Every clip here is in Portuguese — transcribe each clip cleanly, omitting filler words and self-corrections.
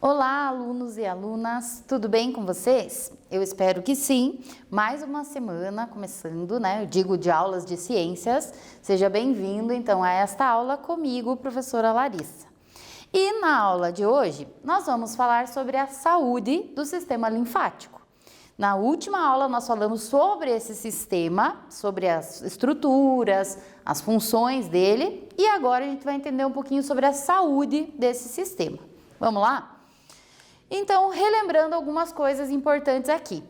Olá, alunos e alunas, tudo bem com vocês? Eu espero que sim. Mais uma semana começando, né? Eu digo de aulas de ciências. Seja bem-vindo, então, a esta aula comigo, professora Larissa. E na aula de hoje, nós vamos falar sobre a saúde do sistema linfático. Na última aula, nós falamos sobre esse sistema, sobre as estruturas, as funções dele, e agora a gente vai entender um pouquinho sobre a saúde desse sistema. Vamos lá? Então, relembrando algumas coisas importantes aqui.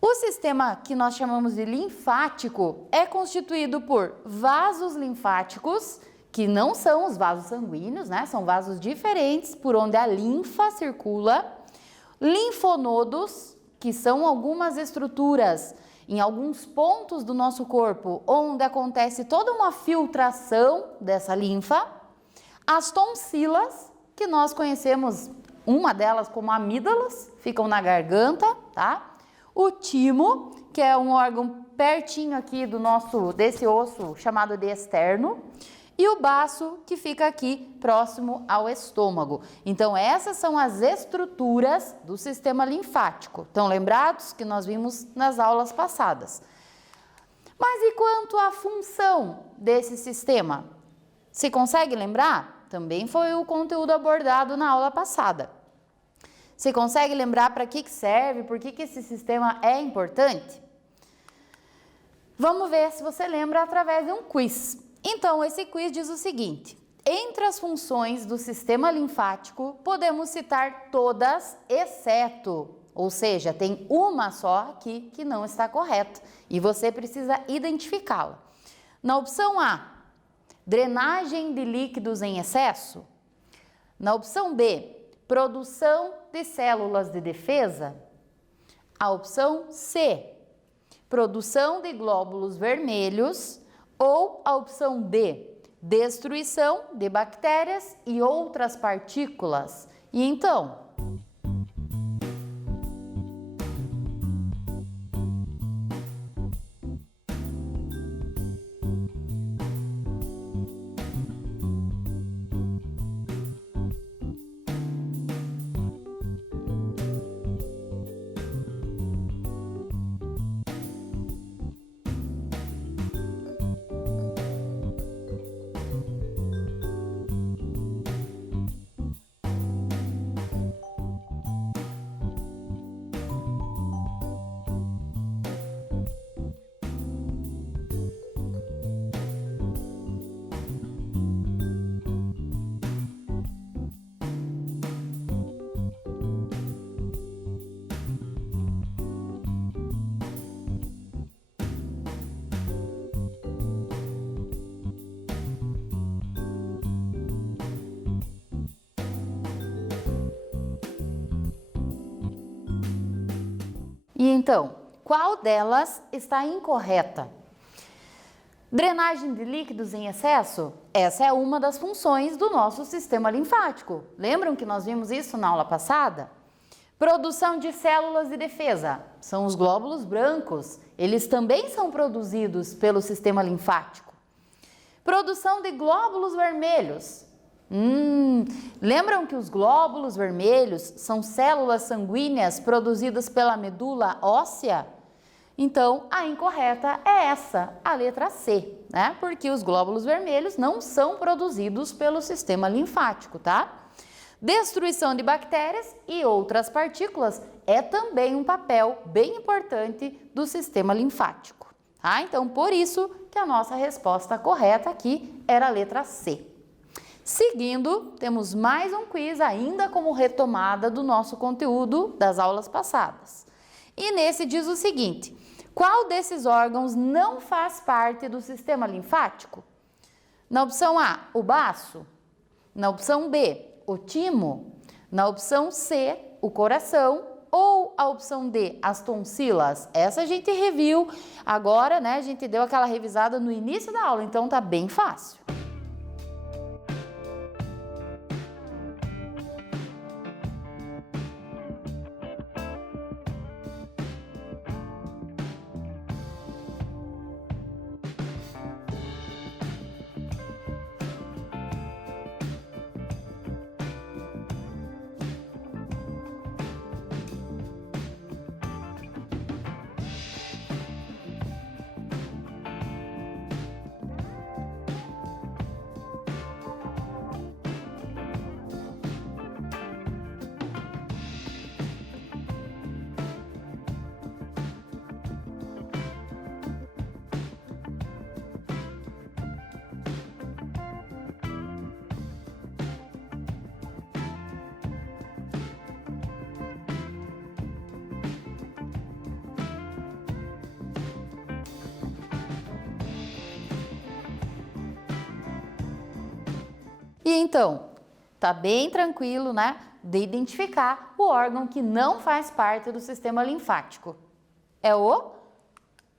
O sistema que nós chamamos de linfático é constituído por vasos linfáticos, que não são os vasos sanguíneos, né? São vasos diferentes por onde a linfa circula, linfonodos, que são algumas estruturas em alguns pontos do nosso corpo onde acontece toda uma filtração dessa linfa, as tonsilas, que nós conhecemos uma delas como amígdalas, ficam na garganta, tá? O timo, que é um órgão pertinho aqui desse osso chamado de externo, e o baço, que fica aqui próximo ao estômago. Então, essas são as estruturas do sistema linfático. Estão lembrados que nós vimos nas aulas passadas. Mas e quanto à função desse sistema? Se consegue lembrar? Também foi o conteúdo abordado na aula passada. Você consegue lembrar para que serve, por que esse sistema é importante? Vamos ver se você lembra através de um quiz. Então, esse quiz diz o seguinte: entre as funções do sistema linfático, podemos citar todas, exceto, ou seja, tem uma só aqui que não está correta e você precisa identificá-la. Na opção A, drenagem de líquidos em excesso. Na opção B, produção de células de defesa. A opção C, produção de glóbulos vermelhos. Ou a opção D, destruição de bactérias e outras partículas. E então? E então, qual delas está incorreta? Drenagem de líquidos em excesso? Essa é uma das funções do nosso sistema linfático. Lembram que nós vimos isso na aula passada? Produção de células de defesa. São os glóbulos brancos. Eles também são produzidos pelo sistema linfático. Produção de glóbulos vermelhos. Lembram que os glóbulos vermelhos são células sanguíneas produzidas pela medula óssea? Então, a incorreta é essa, a letra C, né? Porque os glóbulos vermelhos não são produzidos pelo sistema linfático, tá? Destruição de bactérias e outras partículas é também um papel bem importante do sistema linfático, tá? Então, por isso que a nossa resposta correta aqui era a letra C. Seguindo, temos mais um quiz ainda como retomada do nosso conteúdo das aulas passadas. E nesse diz o seguinte: qual desses órgãos não faz parte do sistema linfático? Na opção A, o baço. Na opção B, o timo. Na opção C, o coração. Ou a opção D, as tonsilas. Essa a gente reviu agora, né? A gente deu aquela revisada no início da aula, então tá bem fácil. E então, tá bem tranquilo, né, de identificar o órgão que não faz parte do sistema linfático. É o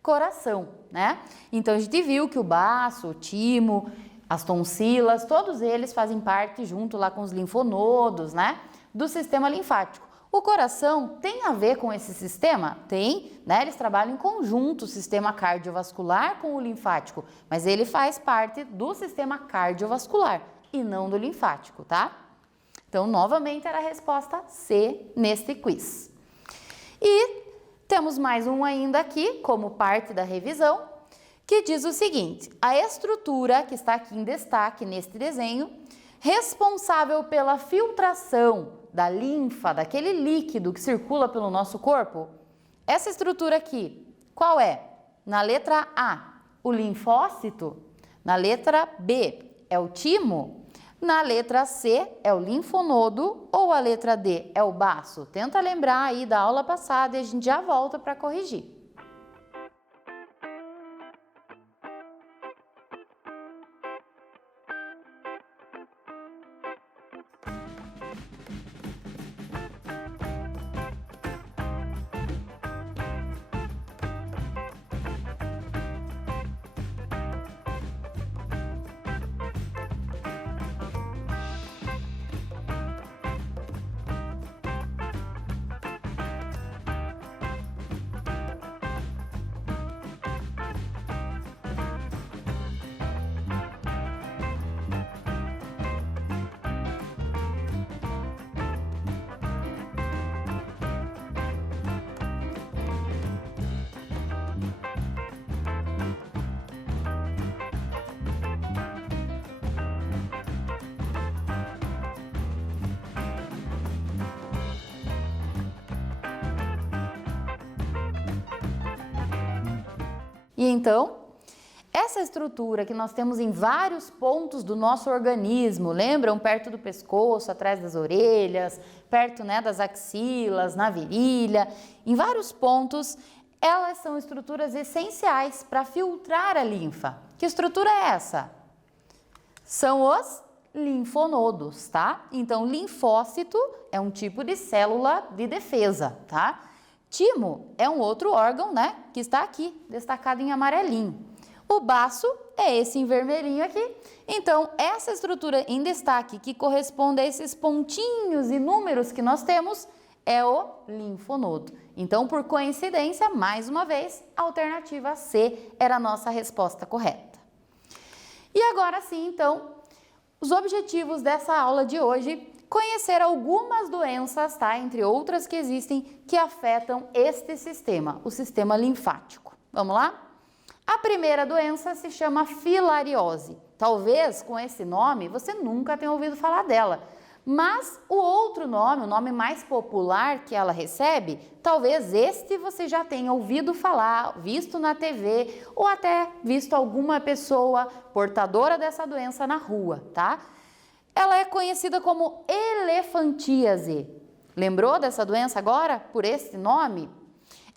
coração, né? Então, a gente viu que o baço, o timo, as tonsilas, todos eles fazem parte, junto lá com os linfonodos, né, do sistema linfático. O coração tem a ver com esse sistema? Tem, né? Eles trabalham em conjunto, o sistema cardiovascular com o linfático, mas ele faz parte do sistema cardiovascular e não do linfático, tá? Então, novamente, era a resposta C neste quiz. E temos mais um ainda aqui, como parte da revisão, que diz o seguinte: a estrutura que está aqui em destaque neste desenho, responsável pela filtração da linfa, daquele líquido que circula pelo nosso corpo, essa estrutura aqui, qual é? Na letra A, o linfócito. Na letra B, é o timo. Na letra C, é o linfonodo. Ou a letra D, é o baço? Tenta lembrar aí da aula passada e a gente já volta para corrigir. E então, essa estrutura que nós temos em vários pontos do nosso organismo, lembram? Perto do pescoço, atrás das orelhas, perto, né, das axilas, na virilha, em vários pontos, elas são estruturas essenciais para filtrar a linfa. Que estrutura é essa? São os linfonodos, tá? Então, linfócito é um tipo de célula de defesa, tá? Timo é um outro órgão, né, que está aqui, destacado em amarelinho. O baço é esse em vermelhinho aqui. Então, essa estrutura em destaque, que corresponde a esses pontinhos e números que nós temos, é o linfonodo. Então, por coincidência, mais uma vez, a alternativa C era a nossa resposta correta. E agora sim, então, os objetivos dessa aula de hoje: conhecer algumas doenças, tá? Entre outras que existem, que afetam este sistema, o sistema linfático. Vamos lá? A primeira doença se chama filariose. Talvez com esse nome você nunca tenha ouvido falar dela, mas o outro nome, o nome mais popular que ela recebe, talvez este você já tenha ouvido falar, visto na TV ou até visto alguma pessoa portadora dessa doença na rua, tá? Ela é conhecida como elefantíase. Lembrou dessa doença agora por esse nome?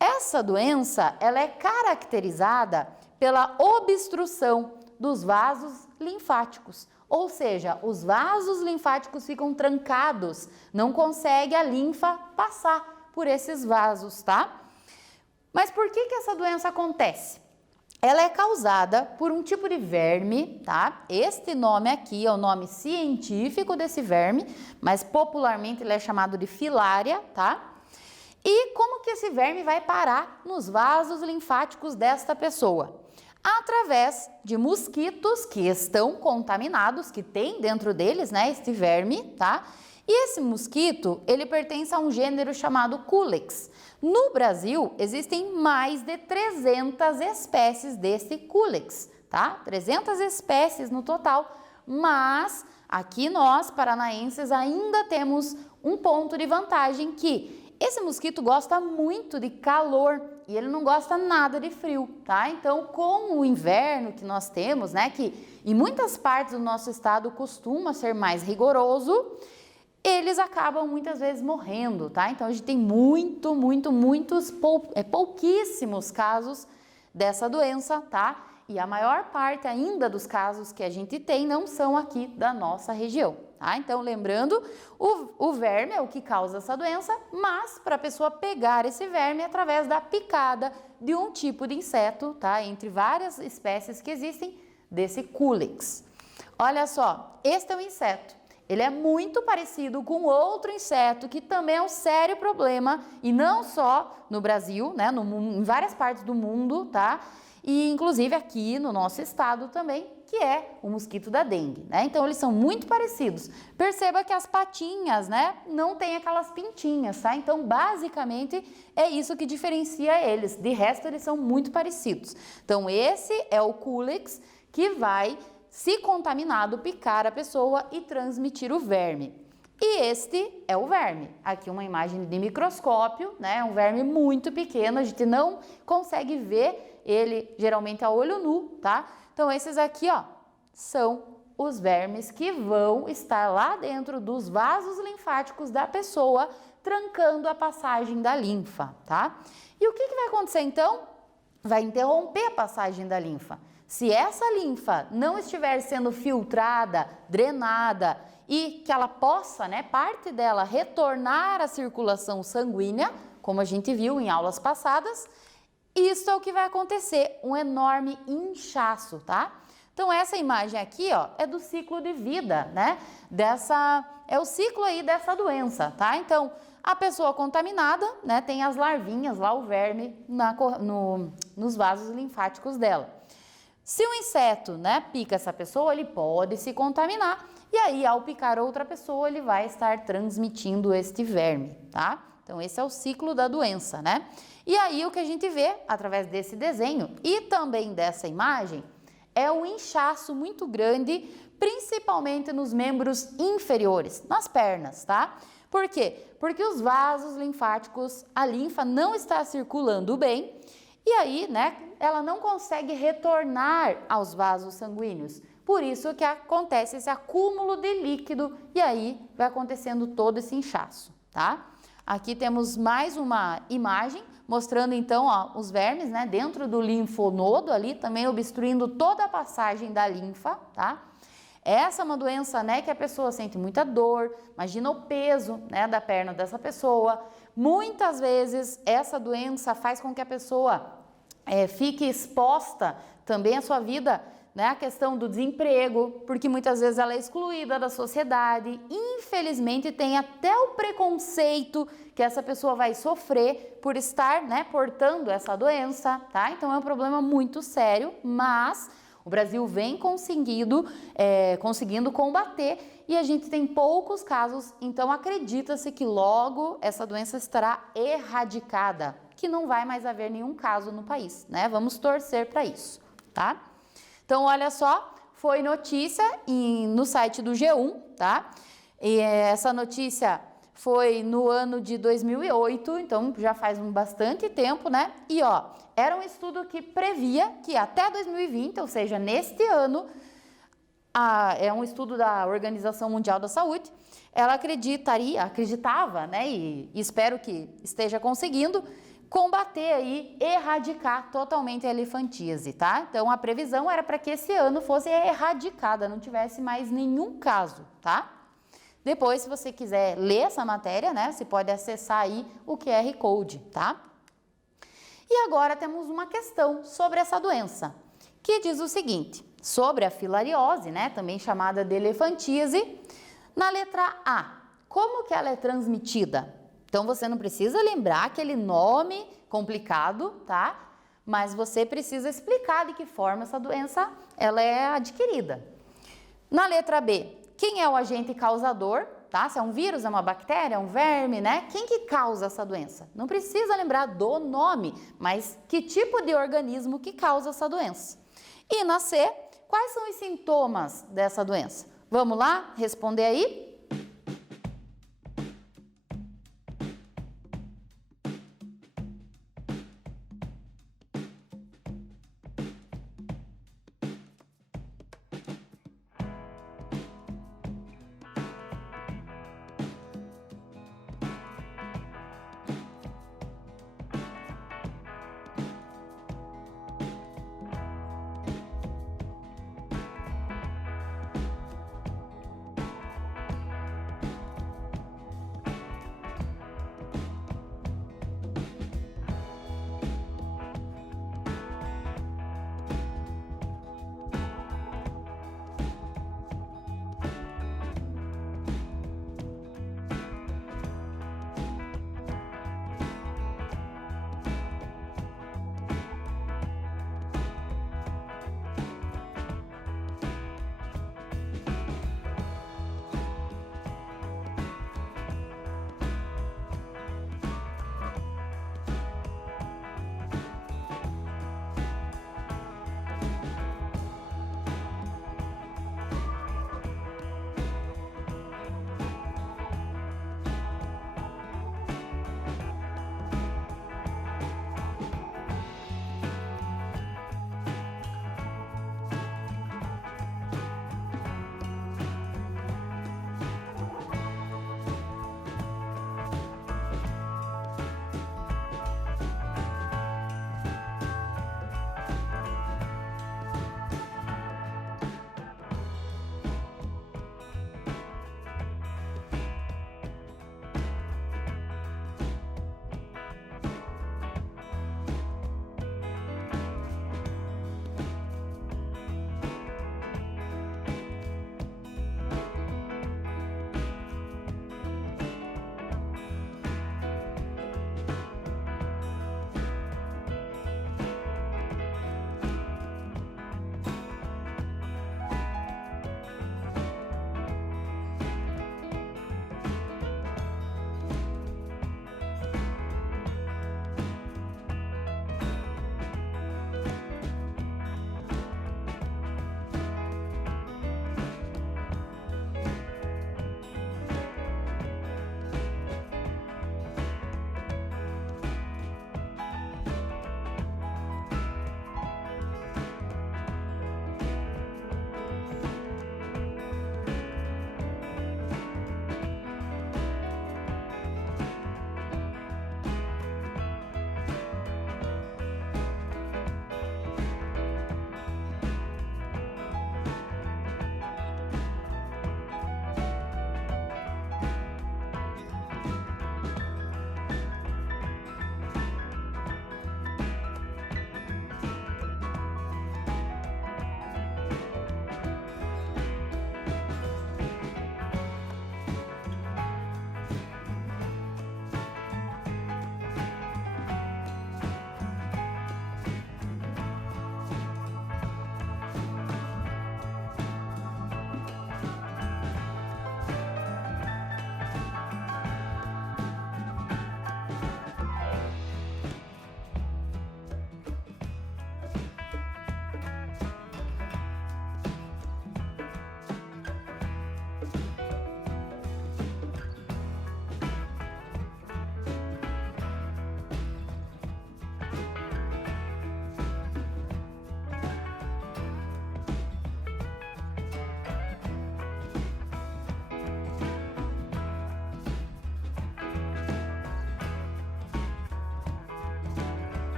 Essa doença, ela é caracterizada pela obstrução dos vasos linfáticos, ou seja, os vasos linfáticos ficam trancados, não consegue a linfa passar por esses vasos, tá? Mas por que essa doença acontece? Ela é causada por um tipo de verme, tá? Este nome aqui é o nome científico desse verme, mas popularmente ele é chamado de filária, tá? E como que esse verme vai parar nos vasos linfáticos desta pessoa? Através de mosquitos que estão contaminados, que tem dentro deles, né, este verme, tá? E esse mosquito, ele pertence a um gênero chamado Culex. No Brasil, existem mais de 300 espécies desse Culex, tá? 300 espécies no total, mas aqui nós, paranaenses, ainda temos um ponto de vantagem que esse mosquito gosta muito de calor e ele não gosta nada de frio, tá? Então, com o inverno que nós temos, né, que em muitas partes do nosso estado costuma ser mais rigoroso, eles acabam muitas vezes morrendo, tá? Então, a gente tem pouquíssimos casos dessa doença, tá? E a maior parte ainda dos casos que a gente tem não são aqui da nossa região, tá? Então, lembrando, o verme é o que causa essa doença, mas para a pessoa pegar esse verme através da picada de um tipo de inseto, tá? Entre várias espécies que existem desse Culex. Olha só, este é um inseto. Ele é muito parecido com outro inseto que também é um sério problema, e não só no Brasil, né? Em várias partes do mundo, tá? E inclusive aqui no nosso estado também, que é o mosquito da dengue, né? Então eles são muito parecidos. Perceba que as patinhas, né, não tem aquelas pintinhas, tá? Então basicamente é isso que diferencia eles. De resto eles são muito parecidos. Então esse é o Culex que vai, se contaminado, picar a pessoa e transmitir o verme. E este é o verme. Aqui uma imagem de microscópio, né? É um verme muito pequeno, a gente não consegue ver ele geralmente a olho nu, tá? Então esses aqui, ó, são os vermes que vão estar lá dentro dos vasos linfáticos da pessoa, trancando a passagem da linfa, tá? E o que vai acontecer então? Vai interromper a passagem da linfa. Se essa linfa não estiver sendo filtrada, drenada e que ela possa, né, parte dela retornar à circulação sanguínea, como a gente viu em aulas passadas, isso é o que vai acontecer, um enorme inchaço, tá? Então essa imagem aqui, ó, é do ciclo de vida, né? É o ciclo aí dessa doença, tá? Então a pessoa contaminada, né, tem as larvinhas lá, o verme nos vasos linfáticos dela. Se o inseto, né, pica essa pessoa, ele pode se contaminar e aí ao picar outra pessoa ele vai estar transmitindo este verme, tá? Então esse é o ciclo da doença, né? E aí o que a gente vê através desse desenho e também dessa imagem é um inchaço muito grande, principalmente nos membros inferiores, nas pernas, tá? Por quê? Porque os vasos linfáticos, a linfa não está circulando bem e aí, né, ela não consegue retornar aos vasos sanguíneos. Por isso que acontece esse acúmulo de líquido e aí vai acontecendo todo esse inchaço, tá? Aqui temos mais uma imagem mostrando então, ó, os vermes, né, dentro do linfonodo ali, também obstruindo toda a passagem da linfa, tá? Essa é uma doença, né, que a pessoa sente muita dor, imagina o peso, né, da perna dessa pessoa. Muitas vezes essa doença faz com que a pessoa fique exposta também à sua vida, né, a questão do desemprego, porque muitas vezes ela é excluída da sociedade. Infelizmente tem até o preconceito que essa pessoa vai sofrer por estar, né, portando essa doença, tá? Então é um problema muito sério, mas o Brasil vem conseguindo combater e a gente tem poucos casos, então acredita-se que logo essa doença estará erradicada, que não vai mais haver nenhum caso no país, né? Vamos torcer para isso, tá? Então, olha só, foi notícia no site do G1, tá? E essa notícia foi no ano de 2008, então já faz bastante tempo, né? E ó, era um estudo que previa que até 2020, ou seja, neste ano, é um estudo da Organização Mundial da Saúde, ela acreditava, né? E espero que esteja conseguindo combater aí, erradicar totalmente a elefantíase, tá? Então a previsão era para que esse ano fosse erradicada, não tivesse mais nenhum caso, tá? Depois, se você quiser ler essa matéria, né, você pode acessar aí o QR Code, tá? E agora temos uma questão sobre essa doença, que diz o seguinte, sobre a filariose, né, também chamada de elefantíase, na letra A, como que ela é transmitida? Então, você não precisa lembrar aquele nome complicado, tá? Mas você precisa explicar de que forma essa doença ela é adquirida. Na letra B, quem é o agente causador, tá? Se é um vírus, é uma bactéria, é um verme, né? Quem que causa essa doença? Não precisa lembrar do nome, mas que tipo de organismo que causa essa doença. E na C, quais são os sintomas dessa doença? Vamos lá responder aí?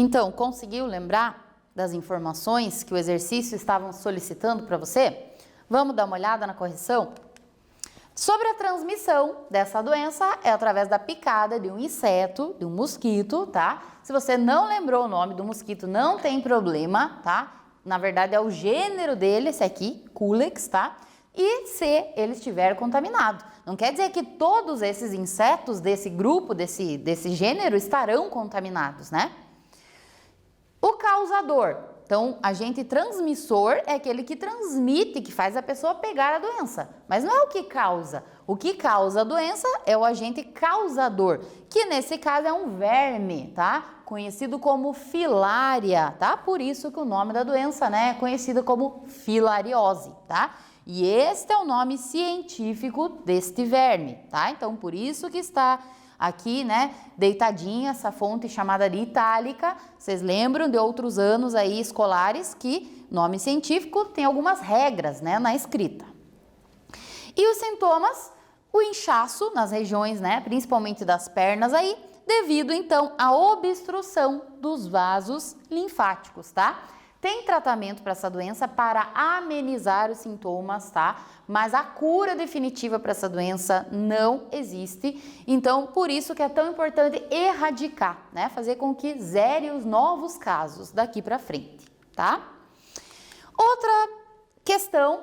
Então, conseguiu lembrar das informações que o exercício estava solicitando para você? Vamos dar uma olhada na correção? Sobre a transmissão dessa doença é através da picada de um inseto, de um mosquito, tá? Se você não lembrou o nome do mosquito, não tem problema, tá? Na verdade é o gênero dele, esse aqui, Culex, tá? E se ele estiver contaminado. Não quer dizer que todos esses insetos desse grupo, desse gênero, estarão contaminados, né? O causador. Então, agente transmissor é aquele que transmite, que faz a pessoa pegar a doença. Mas não é o que causa. O que causa a doença é o agente causador, que nesse caso é um verme, tá? Conhecido como filária, tá? Por isso que o nome da doença, né, é conhecida como filariose, tá? E este é o nome científico deste verme, tá? Então, por isso que está aqui, né, deitadinha, essa fonte chamada de itálica. Vocês lembram de outros anos aí escolares que nome científico tem algumas regras, né, na escrita. E os sintomas, o inchaço nas regiões, né, principalmente das pernas aí, devido então à obstrução dos vasos linfáticos, tá? Tem tratamento para essa doença para amenizar os sintomas, tá? Mas a cura definitiva para essa doença não existe. Então, por isso que é tão importante erradicar, né? Fazer com que zere os novos casos daqui para frente, tá? Outra questão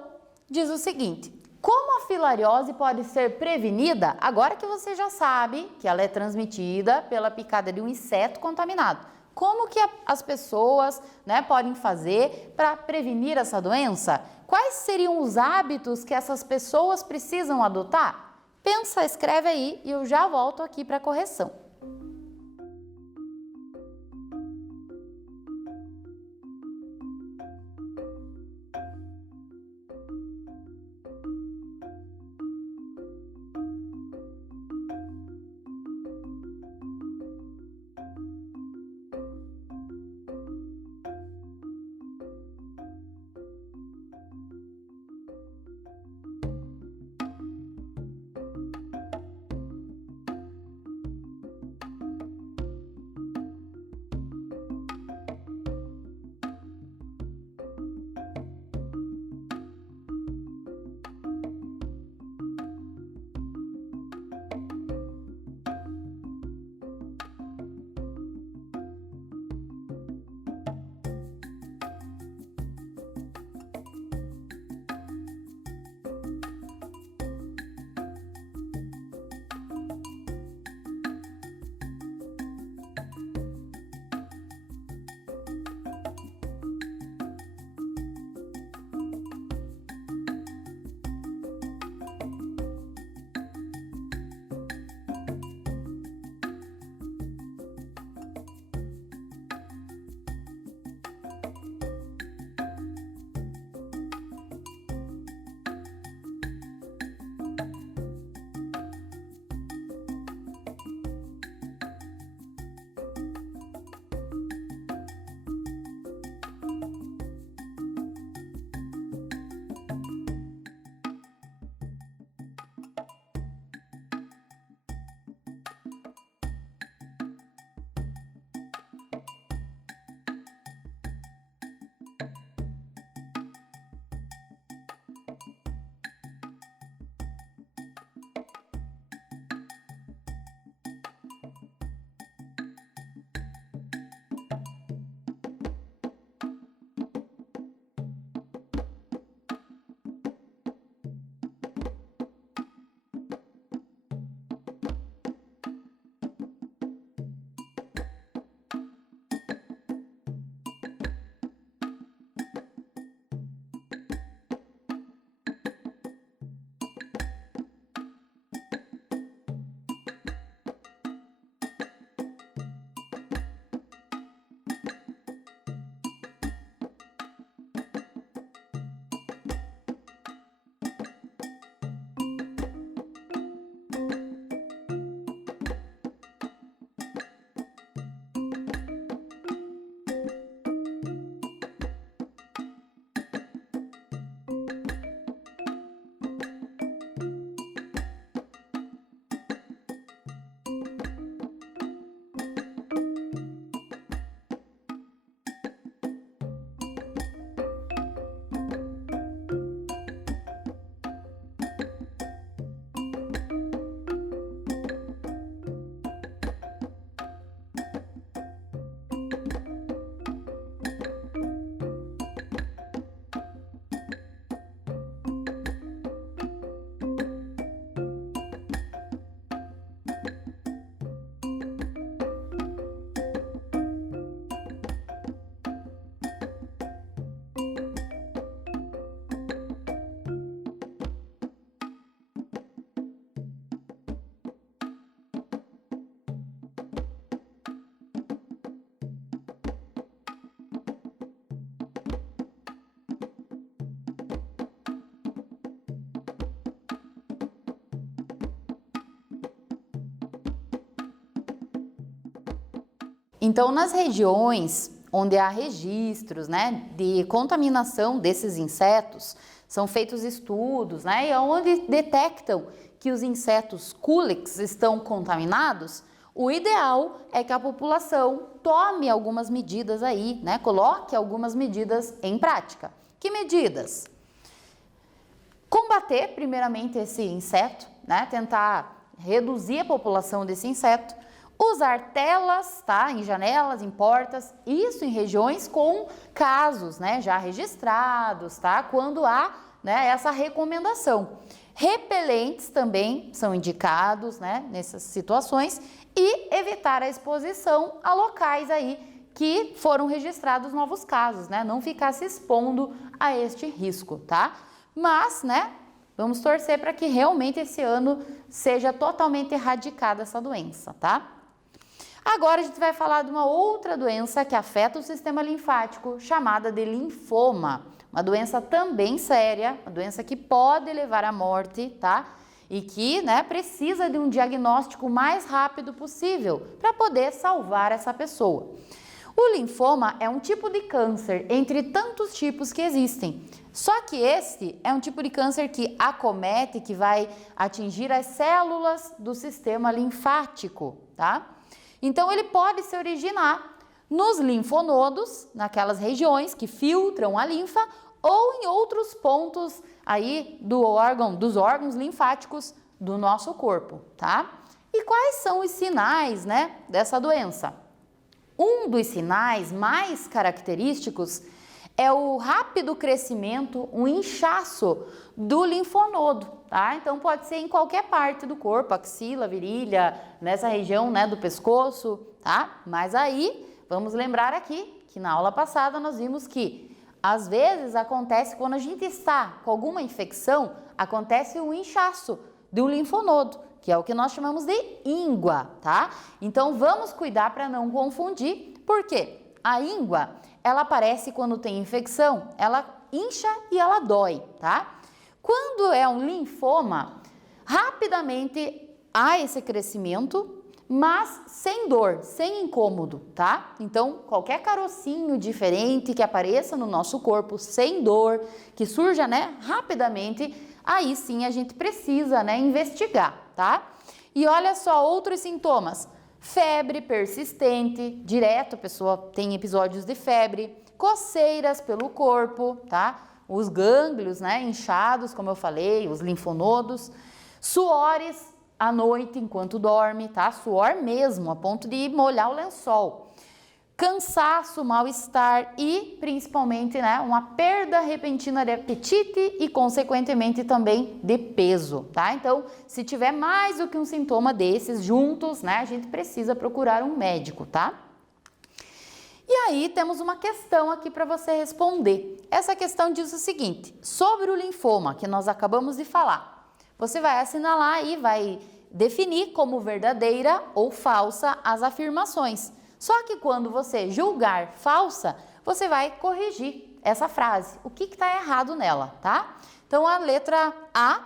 diz o seguinte: como a filariose pode ser prevenida agora que você já sabe que ela é transmitida pela picada de um inseto contaminado? Como que as pessoas, né, podem fazer para prevenir essa doença? Quais seriam os hábitos que essas pessoas precisam adotar? Pensa, escreve aí e eu já volto aqui para a correção. Então, nas regiões onde há registros, né, de contaminação desses insetos, são feitos estudos, né, e onde detectam que os insetos Culex estão contaminados, o ideal é que a população tome algumas medidas aí, né, coloque algumas medidas em prática. Que medidas? Combater primeiramente esse inseto, né, tentar reduzir a população desse inseto, usar telas, tá, em janelas, em portas, isso em regiões com casos, né, já registrados, tá, quando há, né, essa recomendação. Repelentes também são indicados, né, nessas situações e evitar a exposição a locais aí que foram registrados novos casos, né, não ficar se expondo a este risco, tá? Mas, né, vamos torcer para que realmente esse ano seja totalmente erradicada essa doença, tá? Agora a gente vai falar de uma outra doença que afeta o sistema linfático, chamada de linfoma. Uma doença também séria, uma doença que pode levar à morte, tá? E que, né, precisa de um diagnóstico o mais rápido possível para poder salvar essa pessoa. O linfoma é um tipo de câncer entre tantos tipos que existem. Só que este é um tipo de câncer que acomete, que vai atingir as células do sistema linfático, tá? Então, ele pode se originar nos linfonodos, naquelas regiões que filtram a linfa, ou em outros pontos aí dos órgãos linfáticos do nosso corpo, tá? E quais são os sinais, né, dessa doença? Um dos sinais mais característicos é o rápido crescimento, um inchaço do linfonodo, tá? Então pode ser em qualquer parte do corpo, axila, virilha, nessa região, né, do pescoço, tá? Mas aí, vamos lembrar aqui que na aula passada nós vimos que às vezes acontece quando a gente está com alguma infecção, acontece um inchaço do linfonodo, que é o que nós chamamos de íngua, tá? Então vamos cuidar para não confundir, porque a íngua, ela aparece quando tem infecção, ela incha e ela dói, tá? Quando é um linfoma, rapidamente há esse crescimento, mas sem dor, sem incômodo, tá? Então, qualquer carocinho diferente que apareça no nosso corpo, sem dor, que surja, né, rapidamente, aí sim a gente precisa, né, investigar, tá? E olha só outros sintomas. Febre persistente, direto a pessoa tem episódios de febre, coceiras pelo corpo, tá? Os gânglios, né, inchados, como eu falei, os linfonodos, suores à noite enquanto dorme, tá? Suor mesmo, a ponto de molhar o lençol. Cansaço, mal-estar e, principalmente, né, uma perda repentina de apetite e, consequentemente, também de peso, tá? Então, se tiver mais do que um sintoma desses juntos, né, a gente precisa procurar um médico, tá? E aí, temos uma questão aqui para você responder. Essa questão diz o seguinte: sobre o linfoma, que nós acabamos de falar, você vai assinalar e vai definir como verdadeira ou falsa as afirmações. Só que quando você julgar falsa, você vai corrigir essa frase. O que está errado nela, tá? Então, a letra A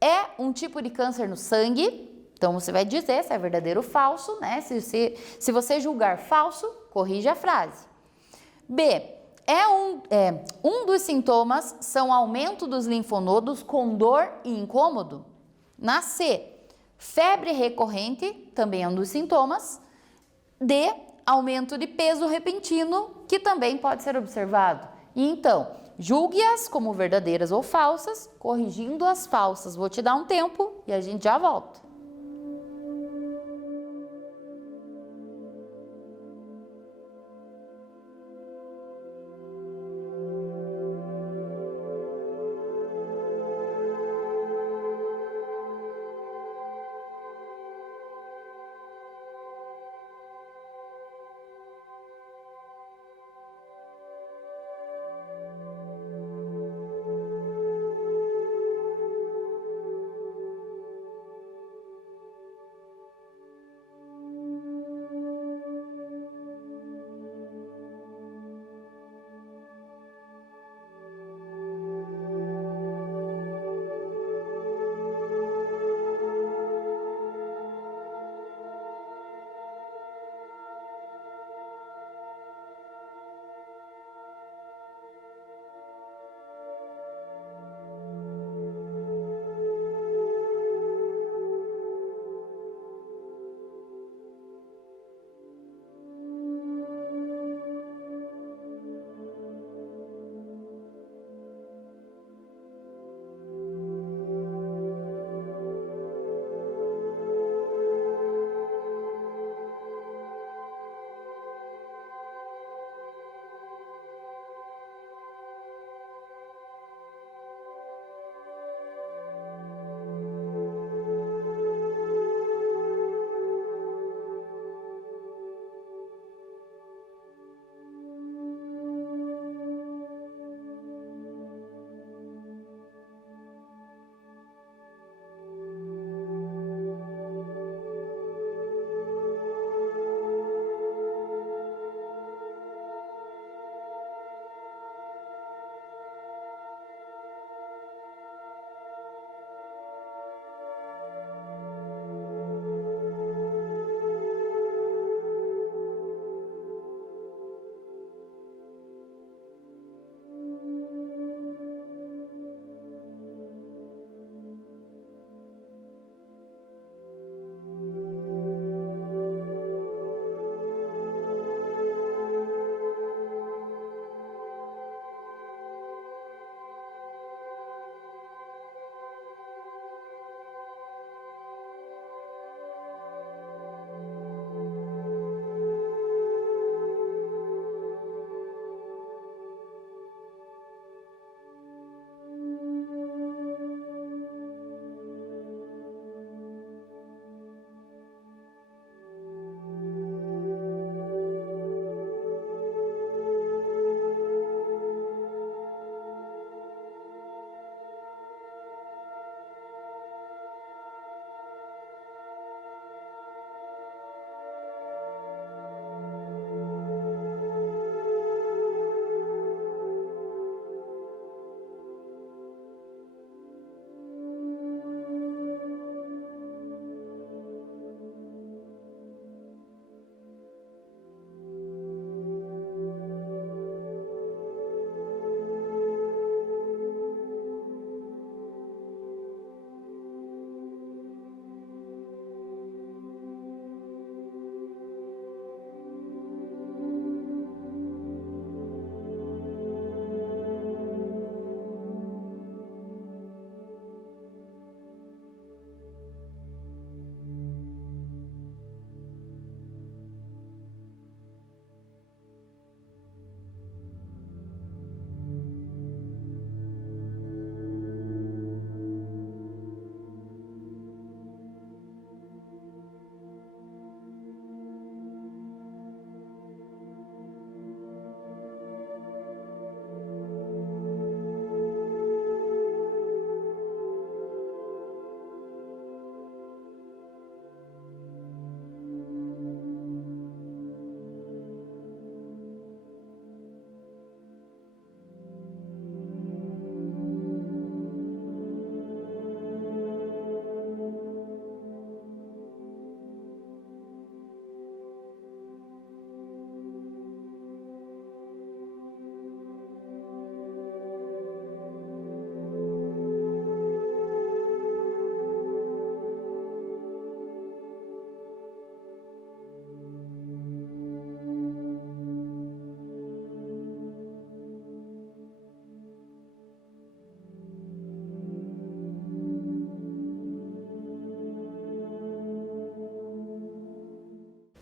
é um tipo de câncer no sangue. Então, você vai dizer se é verdadeiro ou falso, né? Se você julgar falso, corrija a frase. B, um dos sintomas são aumento dos linfonodos com dor e incômodo. Na C, febre recorrente, também é um dos sintomas. D, aumento de peso repentino, que também pode ser observado. E então, julgue-as como verdadeiras ou falsas, corrigindo as falsas. Vou te dar um tempo e a gente já volta.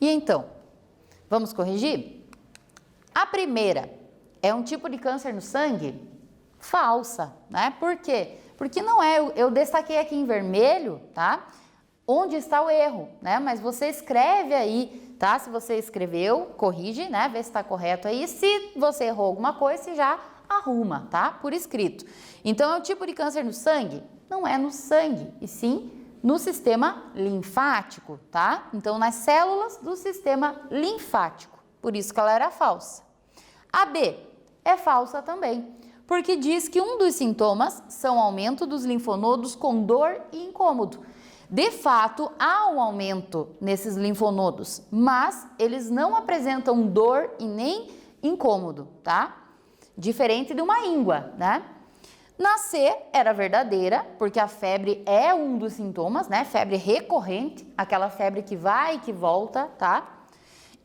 E então, vamos corrigir? A primeira é um tipo de câncer no sangue? Falsa, né? Por quê? Porque não é, eu destaquei aqui em vermelho, tá? Onde está o erro, né? Mas você escreve aí, tá? Se você escreveu, corrige, né? Vê se está correto aí. Se você errou alguma coisa, você já arruma, tá? Por escrito. Então, é o tipo de câncer no sangue? Não é no sangue, e sim no sistema linfático, tá? Então, nas células do sistema linfático. Por isso que ela era falsa. A B é falsa também, porque diz que um dos sintomas são aumento dos linfonodos com dor e incômodo. De fato, há um aumento nesses linfonodos, mas eles não apresentam dor e nem incômodo, tá? Diferente de uma íngua, né? Na C era verdadeira, porque a febre é um dos sintomas, né? Febre recorrente, aquela febre que vai e que volta, tá?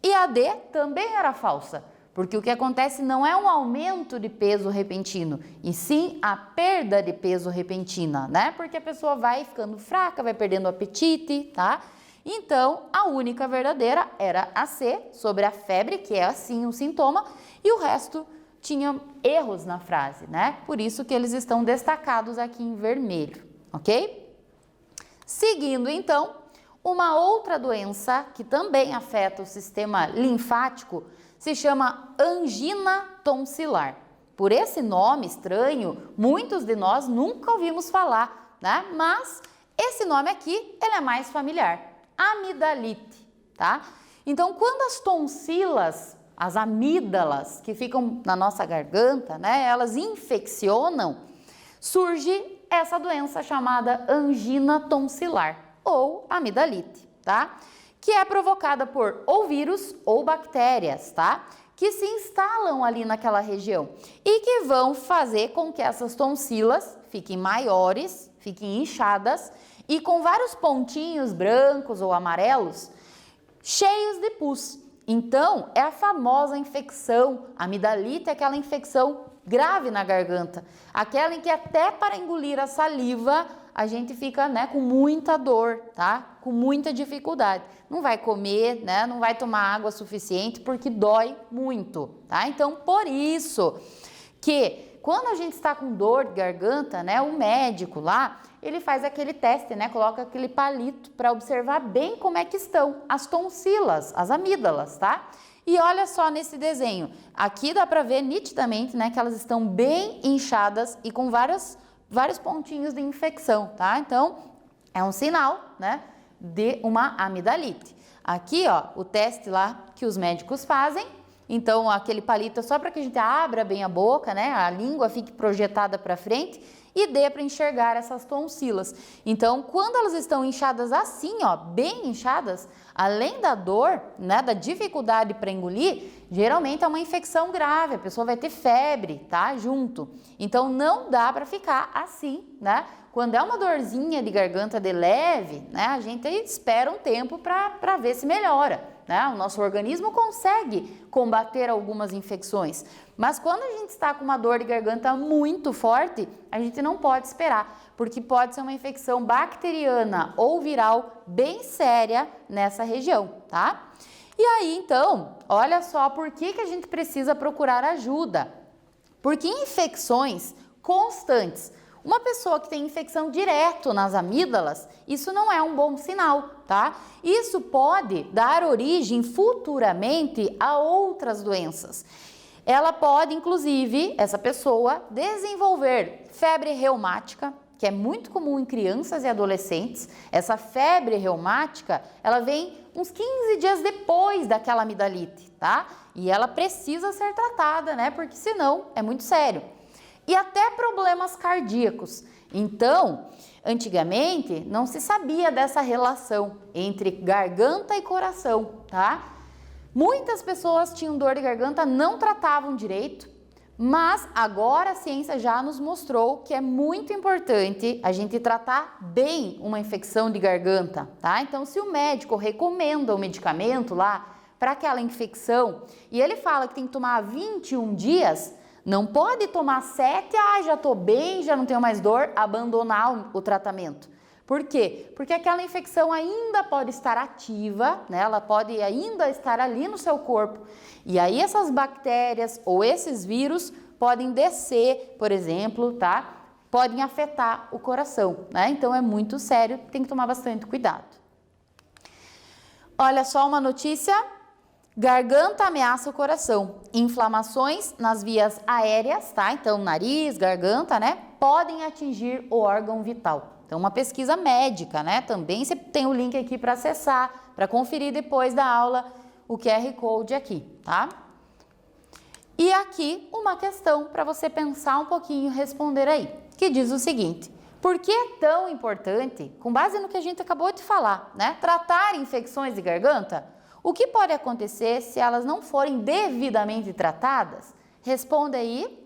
E a D também era falsa, porque o que acontece não é um aumento de peso repentino, e sim a perda de peso repentina, né? Porque a pessoa vai ficando fraca, vai perdendo o apetite, tá? Então, a única verdadeira era a C, sobre a febre, que é assim um sintoma, e o resto tinha erros na frase, né? Por isso que eles estão destacados aqui em vermelho, ok? Seguindo, então, uma outra doença que também afeta o sistema linfático se chama angina tonsilar. Por esse nome estranho, muitos de nós nunca ouvimos falar, né? Mas esse nome aqui, ele é mais familiar, amidalite, tá? Então, quando as tonsilas, as amígdalas que ficam na nossa garganta, né, elas infeccionam, surge essa doença chamada angina tonsilar ou amidalite, tá? Que é provocada por ou vírus ou bactérias, tá? Que se instalam ali naquela região e que vão fazer com que essas tonsilas fiquem maiores, fiquem inchadas e com vários pontinhos brancos ou amarelos cheios de pus. Então, é a famosa infecção, a amidalite é aquela infecção grave na garganta, aquela em que até para engolir a saliva a gente fica, né, com muita dor, tá? Com muita dificuldade. Não vai comer, né? Não vai tomar água suficiente porque dói muito, tá? Então, por isso que quando a gente está com dor de garganta, né, o médico lá, ele faz aquele teste, né, coloca aquele palito para observar bem como é que estão as tonsilas, as amígdalas, tá? E olha só nesse desenho, aqui dá para ver nitidamente, né, que elas estão bem inchadas e com vários pontinhos de infecção, tá? Então, é um sinal, né, de uma amidalite. Aqui, ó, o teste lá que os médicos fazem. Então, aquele palito é só para que a gente abra bem a boca, né? A língua fique projetada para frente e dê para enxergar essas tonsilas. Então, quando elas estão inchadas assim, ó, bem inchadas, além da dor, né, da dificuldade para engolir, geralmente é uma infecção grave, a pessoa vai ter febre, tá? Junto. Então, não dá para ficar assim, né? Quando é uma dorzinha de garganta de leve, né, a gente espera um tempo para ver se melhora. Né? O nosso organismo consegue combater algumas infecções, mas quando a gente está com uma dor de garganta muito forte, a gente não pode esperar, porque pode ser uma infecção bacteriana ou viral bem séria nessa região, tá? E aí, então, olha só por que a gente precisa procurar ajuda. Porque infecções constantes, uma pessoa que tem infecção direto nas amígdalas, isso não é um bom sinal, tá? Isso pode dar origem futuramente a outras doenças. Ela pode, inclusive, essa pessoa, desenvolver febre reumática, que é muito comum em crianças e adolescentes. Essa febre reumática, ela vem uns 15 dias depois daquela amidalite, tá? E ela precisa ser tratada, né? Porque senão é muito sério. E até problemas cardíacos. Então, antigamente não se sabia dessa relação entre garganta e coração, tá? Muitas pessoas tinham dor de garganta, não tratavam direito, mas agora a ciência já nos mostrou que é muito importante a gente tratar bem uma infecção de garganta, tá? Então, se o médico recomenda o medicamento lá para aquela infecção e ele fala que tem que tomar 21 dias, não pode tomar 7, já tô bem, já não tenho mais dor, abandonar o tratamento. Por quê? Porque aquela infecção ainda pode estar ativa, né? Ela pode ainda estar ali no seu corpo. E aí essas bactérias ou esses vírus podem descer, por exemplo, tá? Podem afetar o coração, né? Então é muito sério, tem que tomar bastante cuidado. Olha só uma notícia. Garganta ameaça o coração. Inflamações nas vias aéreas, tá? Então, nariz, garganta, né? Podem atingir o órgão vital. Então, uma pesquisa médica, né? Também você tem o link aqui para acessar, para conferir depois da aula o QR Code aqui, tá? E aqui uma questão para você pensar um pouquinho e responder aí, que diz o seguinte: por que é tão importante, com base no que a gente acabou de falar, né? Tratar infecções de garganta? O que pode acontecer se elas não forem devidamente tratadas? Responda aí.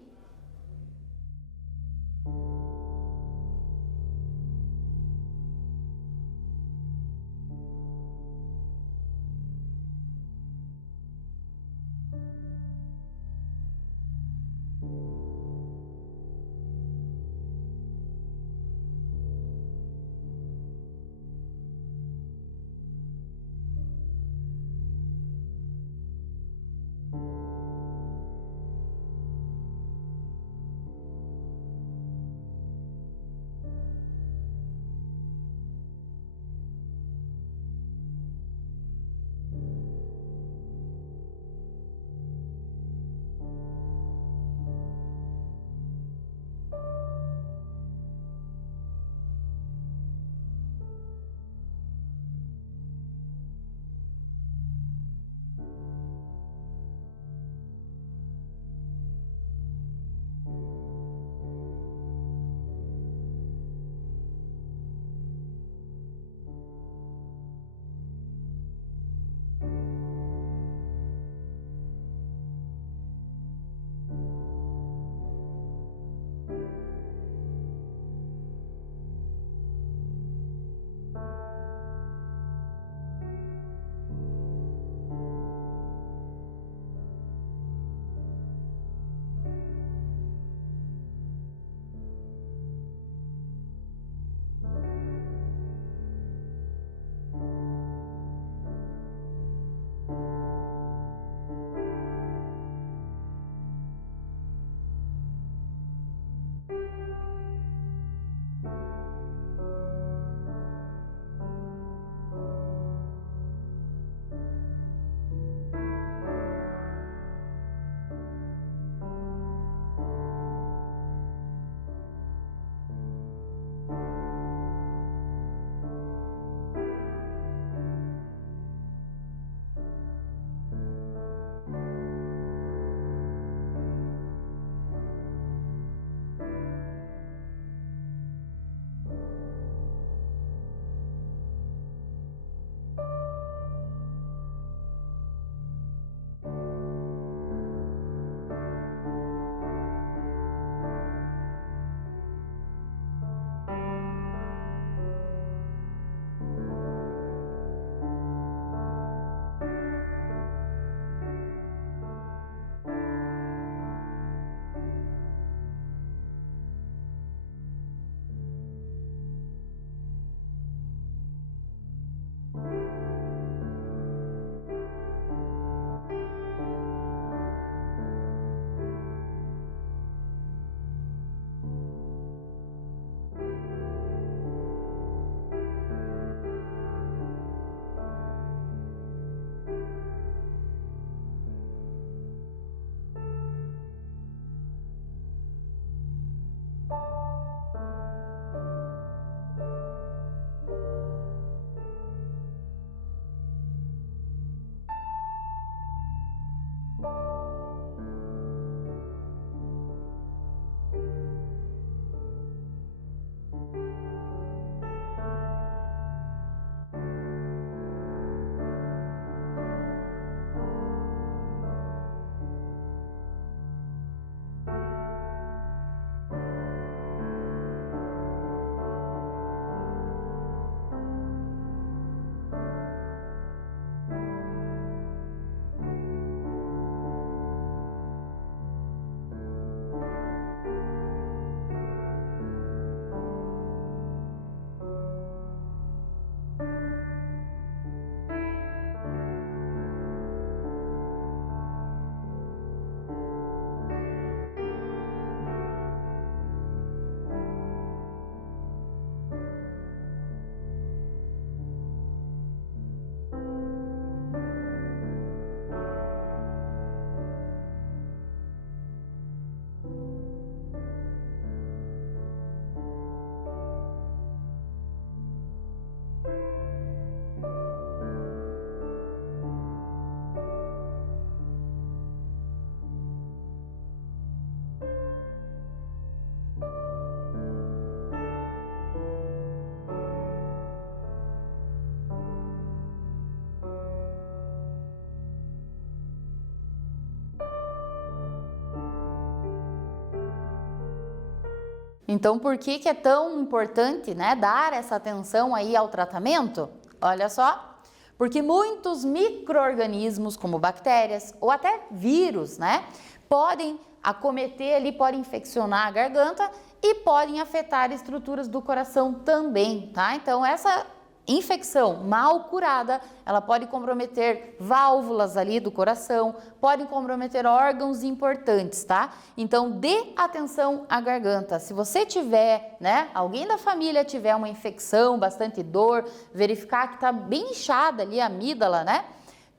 Então, por que que é tão importante, né, dar essa atenção aí ao tratamento? Olha só, porque muitos micro-organismos, como bactérias ou até vírus, né, podem acometer ali, podem infeccionar a garganta e podem afetar estruturas do coração também, tá? Então, essa infecção mal curada, ela pode comprometer válvulas ali do coração, pode comprometer órgãos importantes, tá? Então, dê atenção à garganta. Se você tiver, né, alguém da família tiver uma infecção, bastante dor, verificar que tá bem inchada ali a amígdala, né?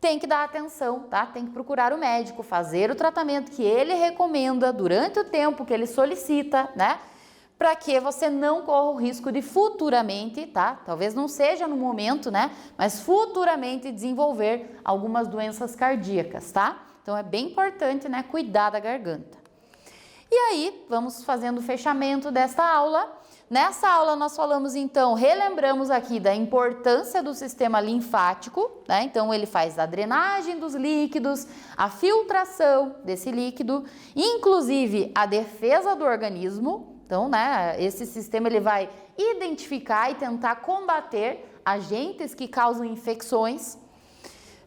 Tem que dar atenção, tá? Tem que procurar o médico, fazer o tratamento que ele recomenda durante o tempo que ele solicita, né? Para que você não corra o risco de futuramente, tá? Talvez não seja no momento, né? Mas futuramente desenvolver algumas doenças cardíacas, tá? Então é bem importante, né, cuidar da garganta. E aí, vamos fazendo o fechamento desta aula. Nessa aula nós falamos então, relembramos aqui da importância do sistema linfático, né? Então ele faz a drenagem dos líquidos, a filtração desse líquido, inclusive a defesa do organismo. Então, né, esse sistema ele vai identificar e tentar combater agentes que causam infecções,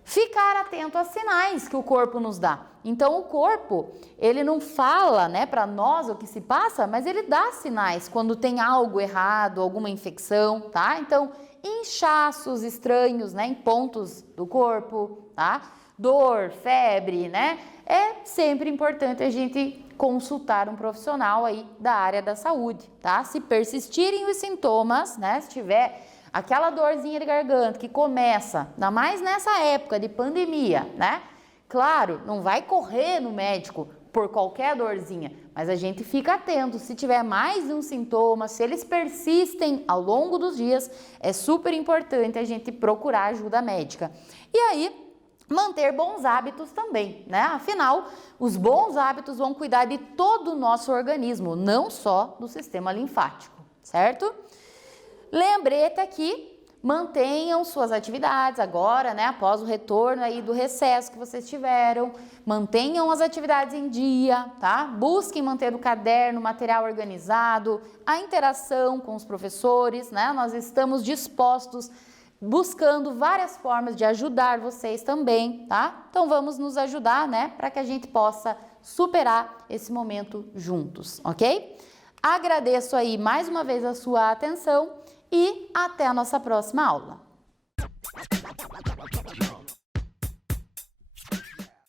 ficar atento a sinais que o corpo nos dá. Então, o corpo, ele não fala, né, para nós o que se passa, mas ele dá sinais quando tem algo errado, alguma infecção, tá? Então, inchaços estranhos, né, em pontos do corpo, tá? Dor, febre, né? É sempre importante a gente consultar um profissional aí da área da saúde, tá? Se persistirem os sintomas, né? Se tiver aquela dorzinha de garganta que começa, ainda mais nessa época de pandemia, né? Claro, não vai correr no médico por qualquer dorzinha, mas a gente fica atento. Se tiver mais de um sintoma, se eles persistem ao longo dos dias, é super importante a gente procurar ajuda médica. E aí, manter bons hábitos também, né? Afinal, os bons hábitos vão cuidar de todo o nosso organismo, não só do sistema linfático, certo? Lembrete aqui, mantenham suas atividades agora, né? Após o retorno aí do recesso que vocês tiveram, mantenham as atividades em dia, tá? Busquem manter o caderno, o material organizado, a interação com os professores, né? Nós estamos dispostos buscando várias formas de ajudar vocês também, tá? Então vamos nos ajudar, né, para que a gente possa superar esse momento juntos, ok? Agradeço aí mais uma vez a sua atenção e até a nossa próxima aula.